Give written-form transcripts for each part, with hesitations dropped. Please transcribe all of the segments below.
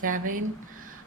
7।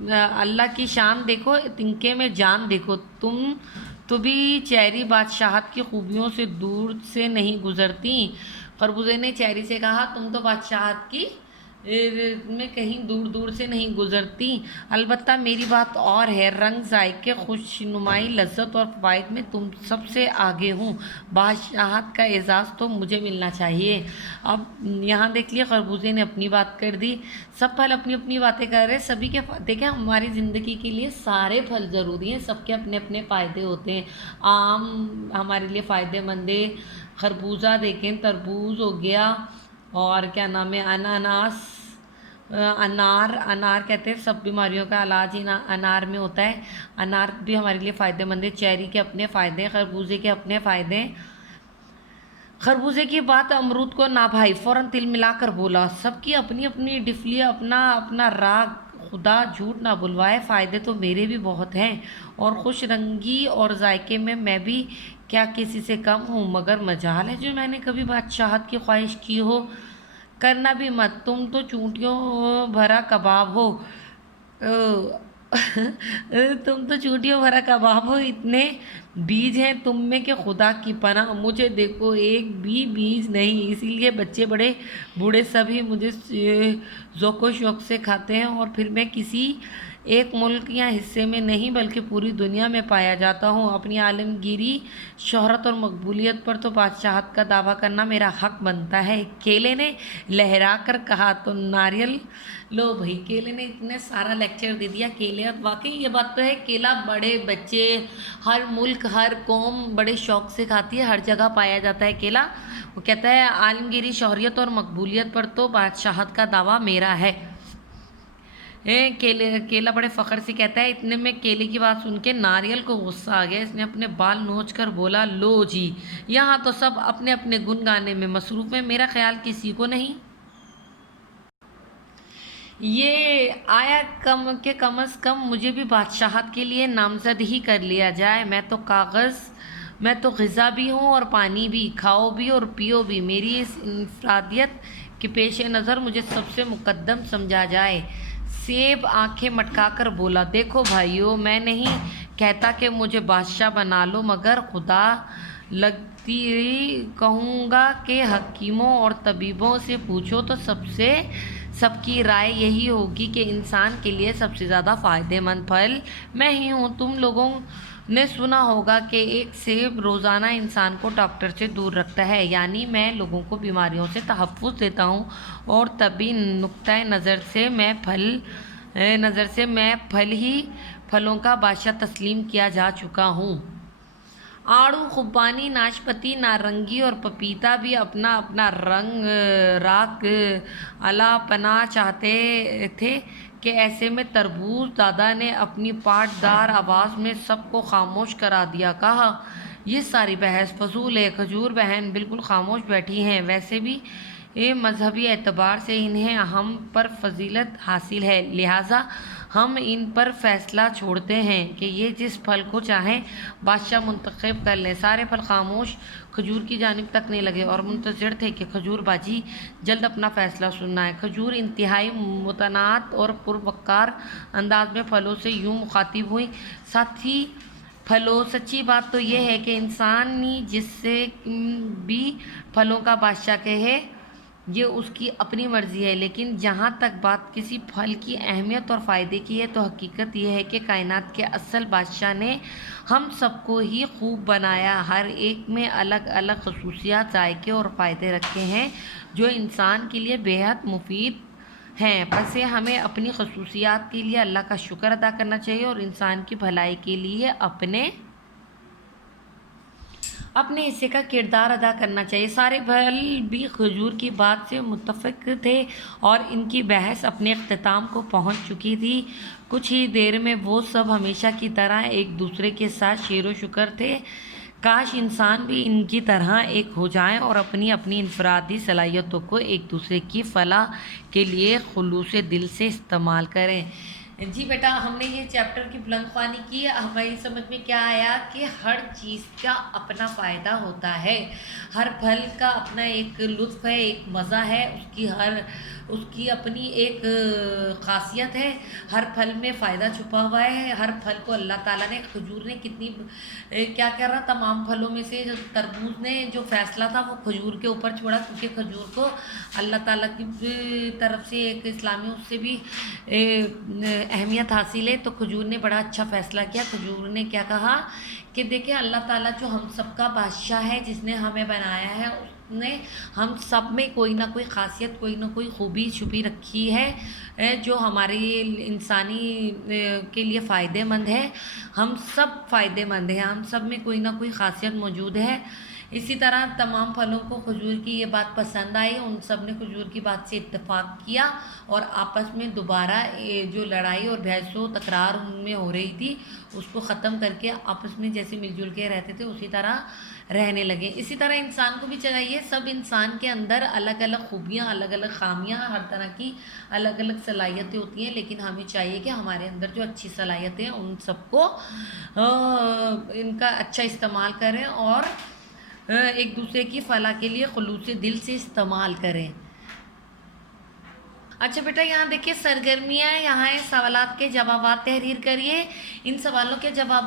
اللہ کی شان دیکھو، تنکے میں جان دیکھو، تم تو بھی چیری بادشاہت کی خوبیوں سے دور سے نہیں گزرتی۔ خربوزے نے چیری سے کہا تم تو بادشاہت کی میں کہیں دور دور سے نہیں گزرتی، البتہ میری بات اور ہے، رنگ، ذائقے، خوشنمائی، لذت اور فوائد میں تم سب سے آگے ہوں، بادشاہت کا اعزاز تو مجھے ملنا چاہیے۔ اب یہاں دیکھ لیے خربوزے نے اپنی بات کر دی، سب پھل اپنی اپنی باتیں کر رہے، سبھی کے دیکھیں ہماری زندگی کے لیے سارے پھل ضروری ہیں، سب کے اپنے اپنے فائدے ہوتے ہیں۔ آم ہمارے لیے فائدے مند ہے، خربوزہ دیکھیں، تربوز ہو گیا، اور کیا نام ہے، اناناس، انار کہتے ہیں سب بیماریوں کا علاج ہی انار میں ہوتا ہے، انار بھی ہمارے لیے فائدے مند ہے۔ چیری کے اپنے فائدے، خربوزے کے اپنے فائدے۔ خربوزے کی بات امرود کو نہ بھائی، فوراً تل ملا کر بولا، سب کی اپنی اپنی ڈفلی، اپنا اپنا راگ، خدا جھوٹ نہ بلوائے، فائدے تو میرے بھی بہت ہیں، اور خوش رنگی اور ذائقے میں میں بھی کیا کسی سے کم ہوں، مگر مجال ہے جو میں نے کبھی بادشاہت کی خواہش کی ہو، کرنا بھی مت، تم تو چونٹیوں بھرا کباب ہو، تم تو چونٹیوں بھرا کباب ہو، اتنے بیج ہیں تم میں کہ خدا کی پناہ، مجھے دیکھو ایک بھی بیج نہیں، اسی لیے بچے بڑے بوڑھے سبھی مجھے ذوق و شوق سے کھاتے ہیں، اور پھر میں کسی ایک ملک یا حصے میں نہیں بلکہ پوری دنیا میں پایا جاتا ہوں، اپنی عالمگیری، شہرت اور مقبولیت پر تو بادشاہت کا دعویٰ کرنا میرا حق بنتا ہے۔ کیلے نے لہرا کر کہا تو ناریل لو بھائی، کیلے نے اتنے سارا لیکچر دے دیا، کیلے، واقعی یہ بات تو ہے، کیلا بڑے بچے، ہر ملک، ہر قوم بڑے شوق سے کھاتی ہے، ہر جگہ پایا جاتا ہے کیلا۔ وہ کہتا ہے عالمگیری، شہریت اور مقبولیت پر تو بادشاہت کا دعویٰ میرا ہے۔ کیلا بڑے فخر سے کہتا ہے، اتنے میں کیلے کی بات سن کے ناریل کو غصہ آ گیا، اس نے اپنے بال نوچ کر بولا، لو جی، یہاں تو سب اپنے اپنے گن گانے میں مصروف ہیں، میرا خیال کسی کو نہیں یہ آیا کہ کم از کم مجھے بھی بادشاہت کے لیے نامزد ہی کر لیا جائے، میں تو غذا بھی ہوں اور پانی بھی، کھاؤ بھی اور پیو بھی، میری اس انفرادیت کے پیش نظر مجھے سب سے مقدم سمجھا جائے۔ سیب آنکھیں مٹکا کر بولا، دیکھو بھائیو، میں نہیں کہتا کہ مجھے بادشاہ بنا لو، مگر خدا لگتی کہوں گا کہ حکیموں اور طبیبوں سے پوچھو تو سب کی رائے یہی ہوگی کہ انسان کے لیے سب سے زیادہ فائدہ مند پھل میں ہی ہوں۔ تم لوگوں نے سنا ہوگا کہ ایک سیب روزانہ انسان کو ڈاکٹر سے دور رکھتا ہے، یعنی میں لوگوں کو بیماریوں سے تحفظ دیتا ہوں، اور طبی نقطۂ نظر سے میں پھلوں کا بادشاہ تسلیم کیا جا چکا ہوں۔ آڑو، خوبانی، ناشپاتی، نارنگی اور پپیتا بھی اپنا اپنا راگ الاپنا چاہتے تھے کہ ایسے میں تربوز دادا نے اپنی پاٹ دار آواز میں سب کو خاموش کرا دیا، کہا، یہ ساری بحث فضول ہے، کھجور بہن بالکل خاموش بیٹھی ہیں، ویسے بھی مذہبی اعتبار سے انہیں ہم پر فضیلت حاصل ہے، لہٰذا ہم ان پر فیصلہ چھوڑتے ہیں کہ یہ جس پھل کو چاہیں بادشاہ منتخب کر لیں۔ سارے پھل خاموش کھجور کی جانب تکنے لگے اور منتظر تھے کہ کھجور باجی جلد اپنا فیصلہ سنائے۔ کھجور انتہائی متناعت اور پروقار انداز میں پھلوں سے یوں مخاطب ہوئی، ساتھی پھلوں، سچی بات تو یہ ہے کہ انسانی جس سے بھی پھلوں کا بادشاہ کہے یہ اس کی اپنی مرضی ہے، لیکن جہاں تک بات کسی پھل کی اہمیت اور فائدے کی ہے تو حقیقت یہ ہے کہ کائنات کے اصل بادشاہ نے ہم سب کو ہی خوب بنایا، ہر ایک میں الگ الگ خصوصیات، ذائقے اور فائدے رکھے ہیں جو انسان کے لیے بے حد مفید ہیں، بس ہمیں اپنی خصوصیات کے لیے اللہ کا شکر ادا کرنا چاہیے اور انسان کی بھلائی کے لیے اپنے حصے کا کردار ادا کرنا چاہیے۔ سارے پھل بھی کھجور کی بات سے متفق تھے اور ان کی بحث اپنے اختتام کو پہنچ چکی تھی۔ کچھ ہی دیر میں وہ سب ہمیشہ کی طرح ایک دوسرے کے ساتھ شیر و شکر تھے۔ کاش انسان بھی ان کی طرح ایک ہو جائیں اور اپنی اپنی انفرادی صلاحیتوں کو ایک دوسرے کی فلاح کے لیے خلوص دل سے استعمال کریں۔ جی بیٹا، ہم نے یہ چیپٹر کی بلند خوانی کی، ہماری سمجھ میں کیا آیا کہ ہر چیز کا اپنا فائدہ ہوتا ہے، ہر پھل کا اپنا ایک لطف ہے، ایک مزہ ہے، اس کی اپنی ایک خاصیت ہے، ہر پھل میں فائدہ چھپا ہوا ہے، ہر پھل کو اللہ تعالیٰ نے، کھجور نے کتنی کیا کر رہا، تمام پھلوں میں سے جو تربوز نے جو فیصلہ تھا وہ کھجور کے اوپر چھوڑا، کیونکہ کھجور کو اللہ تعالیٰ کی طرف سے ایک اسلامی اس سے بھی اہمیت حاصل ہے، تو کھجور نے بڑا اچھا فیصلہ کیا۔ کھجور نے کیا کہا کہ دیکھیں اللہ تعالیٰ جو ہم سب کا بادشاہ ہے، جس نے ہمیں بنایا ہے، اس نے ہم سب میں کوئی نہ کوئی خاصیت، کوئی نہ کوئی خوبی چھپی رکھی ہے جو ہمارے انسانی کے لیے فائدہ مند ہے۔ ہم سب فائدہ مند ہیں، ہم سب میں کوئی نہ کوئی خاصیت موجود ہے۔ اسی طرح تمام پھلوں کو کھجور کی یہ بات پسند آئی، ان سب نے کھجور کی بات سے اتفاق کیا اور آپس میں دوبارہ جو لڑائی اور بحث و تکرار ان میں ہو رہی تھی اس کو ختم کر کے آپس میں جیسے مل جل کے رہتے تھے اسی طرح رہنے لگے۔ اسی طرح انسان کو بھی چاہیے، سب انسان کے اندر الگ الگ خوبیاں، الگ الگ خامیاں، ہر طرح کی الگ الگ صلاحیتیں ہوتی ہیں، لیکن ہمیں چاہیے کہ ہمارے اندر جو اچھی صلاحیتیں ہیں ان سب کو ان کا اچھا استعمال کریں اور ایک دوسرے کی فلاح کے لیے خلوص دل سے استعمال کریں۔ اچھا بیٹا، یہاں دیکھیے سرگرمیاں، یہاں سوالات کے جوابات تحریر کریے۔ ان سوالوں کے جواب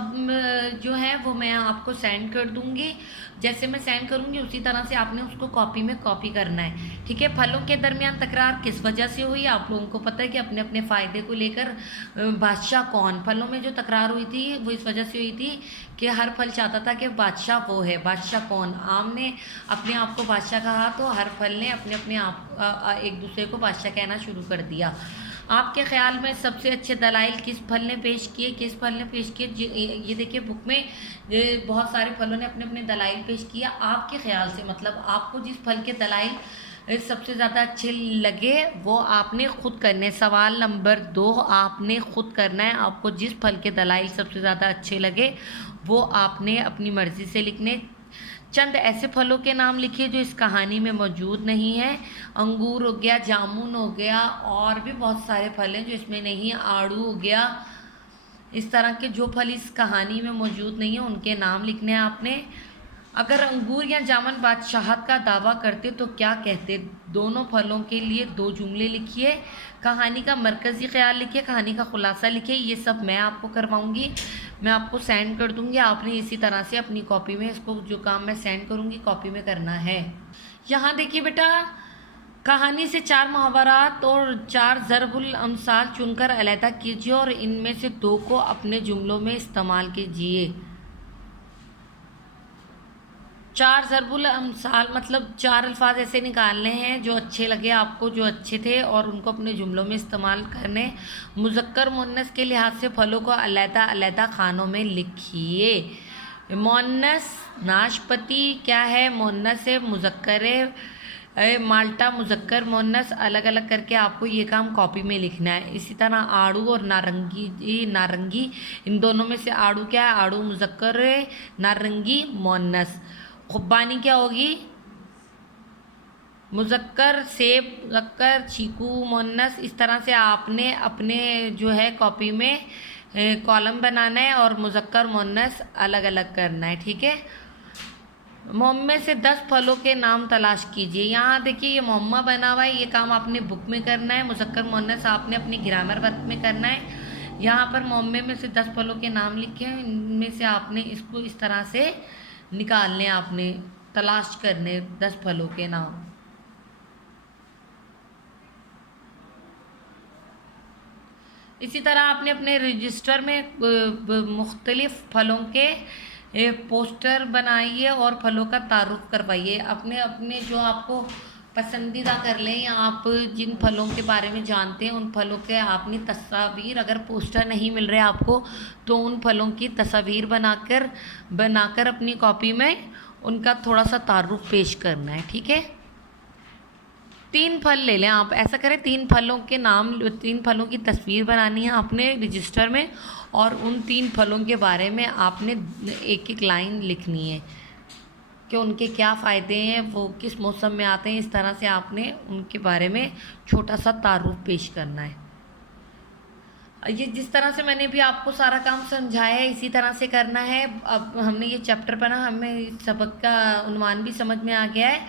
جو ہیں وہ میں آپ کو سینڈ کر دوں گی، جیسے میں سینڈ کروں گی اسی طرح سے آپ نے اس کو کاپی میں کاپی کرنا ہے، ٹھیک ہے۔ پھلوں کے درمیان تکرار کس وجہ سے ہوئی؟ آپ لوگوں کو پتہ ہے کہ اپنے اپنے فائدے کو لے کر بادشاہ کون، پھلوں میں جو تکرار ہوئی تھی وہ اس وجہ سے ہوئی تھی کہ ہر پھل چاہتا تھا کہ بادشاہ وہ ہے، بادشاہ کون؟ آم نے اپنے آپ کو بادشاہ کہا تو ہر پھل نے اپنے آپ ایک دوسرے کو بادشاہ کہنا شروع کر دیا۔ آپ کے خیال میں سب سے اچھے دلائل کس پھل نے پیش کیے، کس پھل نے پیش کیے؟ یہ دیکھیے بک میں بہت سارے پھلوں نے اپنے اپنے دلائل پیش کیا، آپ کے خیال سے مطلب آپ کو جس پھل کے دلائل سب سے زیادہ اچھے لگے وہ آپ نے خود کرنے۔ سوال نمبر 2 آپ نے خود کرنا ہے، آپ کو جس پھل کے دلائل سب سے زیادہ اچھے لگے وہ آپ نے اپنی مرضی سے لکھنے۔ چند ایسے پھلوں کے نام لکھیے جو اس کہانی میں موجود نہیں ہیں۔ انگور ہو گیا، جامن ہو گیا، اور بھی بہت سارے پھل ہیں جو اس میں نہیں ہیں، آڑو ہو گیا، اس طرح کے جو پھل اس کہانی میں موجود نہیں ہیں ان کے نام لکھنے ہیں آپ نے۔ اگر انگور یا جامن بادشاہت کا دعویٰ کرتے تو کیا کہتے؟ دونوں پھلوں کے لیے 2 جملے لکھیے، کہانی کا مرکزی خیال لکھیے، کہانی کا خلاصہ لکھیے۔ یہ سب میں آپ کو کرواؤں گی، میں آپ کو سینڈ کر دوں گی، آپ نے اسی طرح سے اپنی کاپی میں اس کو جو کام میں سینڈ کروں گی کاپی میں کرنا ہے۔ یہاں دیکھیے بیٹا، کہانی سے 4 محاورات اور 4 ضرب الامثال چن کر علیحدہ کیجیے اور ان میں سے 2 کو اپنے جملوں میں استعمال کیجیے۔ 4 ضرب الامثال مطلب 4 الفاظ ایسے نکالنے ہیں جو اچھے لگے آپ کو، جو اچھے تھے، اور ان کو اپنے جملوں میں استعمال کرنے۔ مذکر مؤنث کے لحاظ سے پھلوں کو علیحدہ علیحدہ خانوں میں لکھیے۔ مؤنث ناشپتی کیا ہے؟ مؤنث ہے، مذکر ہے۔ مالٹا مذکر مؤنث، الگ الگ کر کے آپ کو یہ کام کاپی میں لکھنا ہے۔ اسی طرح آڑو اور نارنگی، ان دونوں میں سے آڑو کیا ہے؟ آڑو مذکر ہے، نارنگی مؤنث۔ خوبانی کیا ہوگی؟ مذکر، سیب مذکر، چیکو مؤنث۔ اس طرح سے آپ نے اپنے جو ہے کاپی میں کالم بنانا ہے اور مذکر مؤنث الگ الگ کرنا ہے، ٹھیک ہے۔ معمے سے 10 پھلوں کے نام تلاش کیجیے۔ یہاں دیکھیے یہ معمہ بنا ہوا ہے، یہ کام آپ نے بک میں کرنا ہے، مذکر مؤنث آپ نے اپنی گرامر ورک میں کرنا ہے۔ یہاں پر معمے میں سے 10 پھلوں کے نام لکھے ہیں، ان میں سے آپ نے اس کو اس طرح سے نکالنے، آپ نے تلاش کرنے 10 پھلوں کے نام۔ اسی طرح آپ نے اپنے رجسٹر میں مختلف پھلوں کے پوسٹر بنائیے اور پھلوں کا تعارف کروائیے۔ اپنے جو آپ کو پسندیدہ کر لیں یا آپ جن پھلوں کے بارے میں جانتے ہیں ان پھلوں کے آپ نے تصاویر، اگر پوسٹر نہیں مل رہے آپ کو تو ان پھلوں کی تصاویر بنا کر اپنی کاپی میں ان کا تھوڑا سا تعارف پیش کرنا ہے، ٹھیک ہے۔ 3 پھل لے لیں آپ، ایسا کریں 3 پھلوں کے نام، 3 پھلوں کی تصویر بنانی ہے آپ نے رجسٹر میں، اور ان 3 پھلوں کے بارے میں آپ نے ایک ایک لائن لکھنی ہے کہ ان کے کیا فائدے ہیں، وہ کس موسم میں آتے ہیں، اس طرح سے آپ نے ان کے بارے میں چھوٹا سا تعارف پیش کرنا ہے۔ یہ جس طرح سے میں نے بھی آپ کو سارا کام سمجھایا ہے اسی طرح سے کرنا ہے. اب ہم نے یہ چیپٹر پڑھا, ہمیں اس سبق کا عنوان بھی سمجھ میں آ گیا ہے,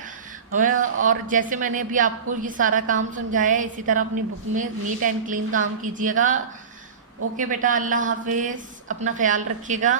اور جیسے میں نے بھی آپ کو یہ سارا کام سمجھایا ہے اسی طرح اپنی بک میں نیٹ اینڈ کلین کام کیجیے گا. اوکے بیٹا, اللہ حافظ, اپنا خیال رکھیے گا.